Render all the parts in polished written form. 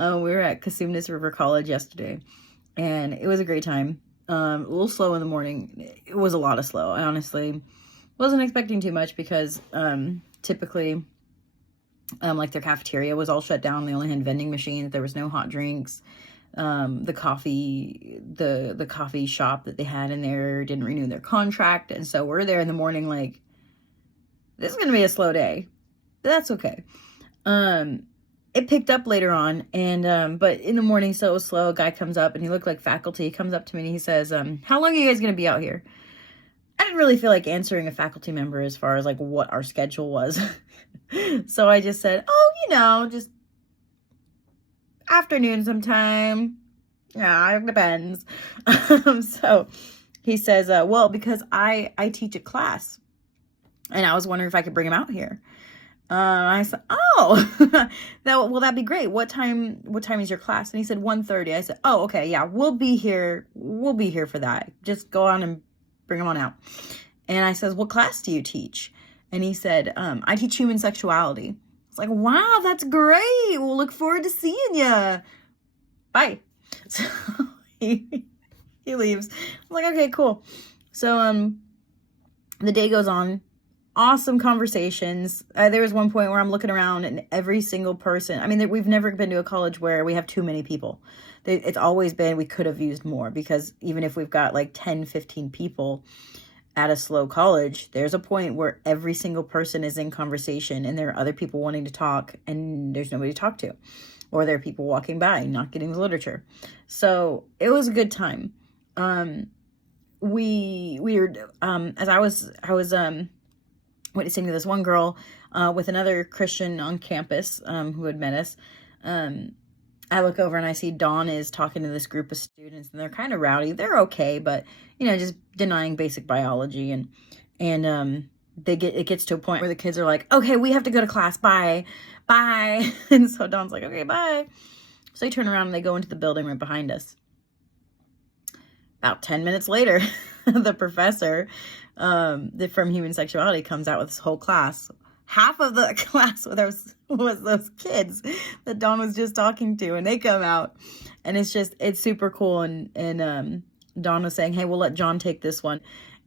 We were at Cosumnes River College yesterday, and it was a great time. A little slow in the morning. It was a lot of slow. I honestly wasn't expecting too much because typically, like their cafeteria was all shut down. They only had vending machines. There was no hot drinks. The coffee shop that they had in there didn't renew their contract, and so we're there in the morning like, this is gonna be a slow day. That's okay. It picked up later on, and but in the morning, so it was slow. A guy comes up, and he looked like faculty. He comes up to me and he says, how long are you guys gonna be out here? I didn't really feel like answering a faculty member as far as like what our schedule was. So I just said, oh, just afternoon sometime. Yeah, it depends. So he says, well, because I teach a class, and I was wondering if I could bring him out here. I said, oh, will that be great? What time is your class? And he said 1:30. I said, oh, okay, yeah, we'll be here for that. Just go on and bring him on out. And I says, what class do you teach? And he said, I teach human sexuality. It's like, wow, that's great. We'll look forward to seeing you. Bye. So he leaves. I'm like, okay, cool. So the day goes on. Awesome conversations. There was one point where I'm looking around and every single person, I mean, we've never been to a college where we have too many people. It's always been, we could have used more, because even if we've got like 10, 15 people at a slow college, there's a point where every single person is in conversation and there are other people wanting to talk and there's nobody to talk to, or there are people walking by not getting the literature. So it was a good time. We were, as I was witnessing to this one girl with another Christian on campus who had met us. I look over and I see Dawn is talking to this group of students, and they're kind of rowdy. They're okay, but just denying basic biology, and it gets to a point where the kids are like, okay, we have to go to class, bye. And so Dawn's like, okay, bye. So they turn around and they go into the building right behind us. About 10 minutes later, the professor from human sexuality comes out with this whole class. Half of the class was those kids that Dawn was just talking to, and they come out, and it's super cool. And Dawn was saying, hey, we'll let John take this one.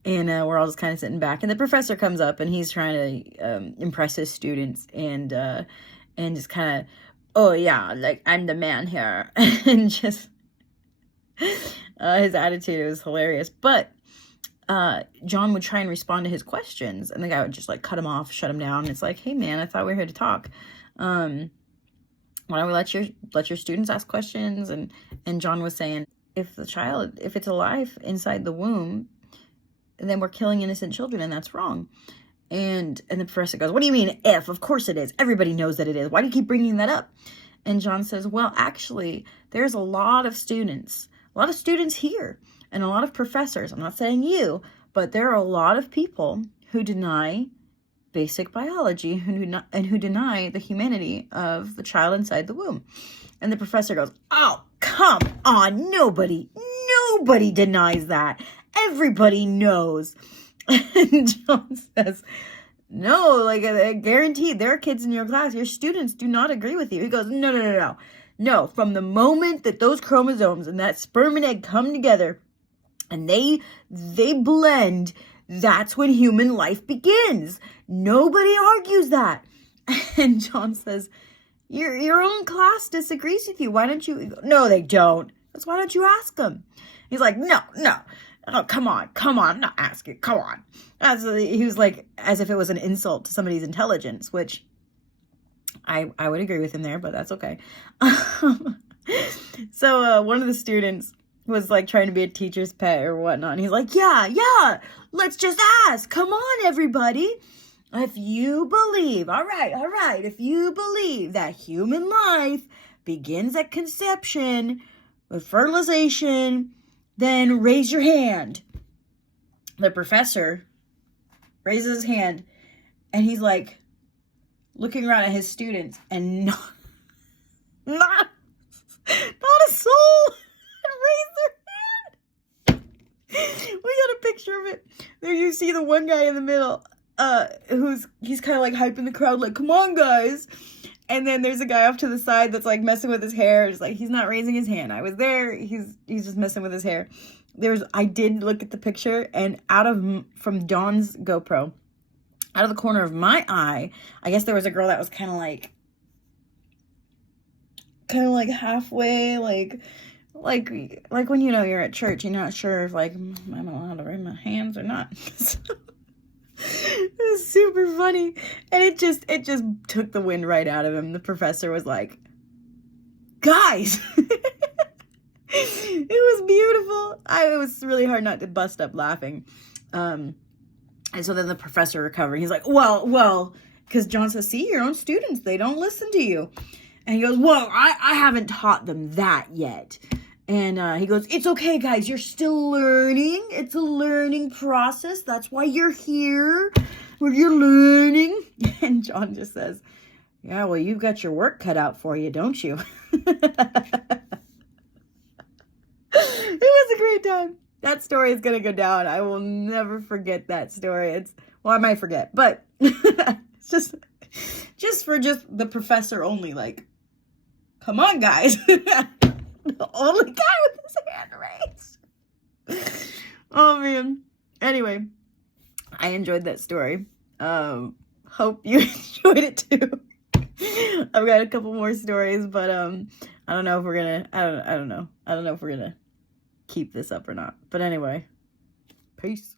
And we're all just kind of sitting back, and the professor comes up and he's trying to impress his students, and just kind of, oh yeah, like, I'm the man here. And just his attitude was hilarious. But John would try and respond to his questions, and the guy would just like cut him off, shut him down. It's like, hey man, I thought we were here to talk. Why don't we let your students ask questions? And John was saying, if it's alive inside the womb, then we're killing innocent children, and that's wrong. And the professor goes, what do you mean if? Of course it is. Everybody knows that it is. Why do you keep bringing that up? And John says, well, actually, there's a lot of students here, and a lot of professors. I'm not saying you, but there are a lot of people who deny basic biology and who deny the humanity of the child inside the womb. And the professor goes, oh, come on, nobody denies that. Everybody knows. And John says, no, like, guaranteed, there are kids in your class, your students do not agree with you. He goes, no. No, from the moment that those chromosomes and that sperm and egg come together and they blend, that's when human life begins. Nobody argues that. And John says, your own class disagrees with you. Why don't you? No, they don't. That's why don't you ask them? He's like, no. Oh, come on. I'm not asking. Come on. He was like, as if it was an insult to somebody's intelligence, which I would agree with him there, but that's okay. So one of the students was like trying to be a teacher's pet or whatnot. And he's like, yeah, let's just ask. Come on, everybody. If you believe, all right. If you believe that human life begins at conception with fertilization, then raise your hand. The professor raises his hand, and he's like looking around at his students, and not a soul raised their hand. We got a picture of it. There you see the one guy in the middle, he's kind of like hyping the crowd, like, come on, guys. And then there's a guy off to the side that's like messing with his hair. It's like, he's not raising his hand. I was there. He's just messing with his hair. I did look at the picture, and from Dawn's GoPro, out of the corner of my eye, I guess there was a girl that was kind of like halfway, like when, you know, you're at church, you're not sure if like, am I allowed to raise my hands or not? It was super funny, and it just took the wind right out of him. The professor was like, guys. It was beautiful. It was really hard not to bust up laughing. And so then the professor recovered. He's like, well, because John says, see, your own students, they don't listen to you. And he goes, well, I haven't taught them that yet. And he goes, it's okay, guys. You're still learning. It's a learning process. That's why you're here, where you're learning. And John just says, yeah, well, you've got your work cut out for you, don't you? It was a great time. That story is going to go down. I will never forget that story. I might forget, but it's just for the professor only. Like, come on, guys. The only guy with his hand raised. Oh, man. Anyway, I enjoyed that story. Hope you enjoyed it too. I've got a couple more stories, but I don't know if we're gonna. I don't know. I don't know if we're gonna keep this up or not. But anyway, peace.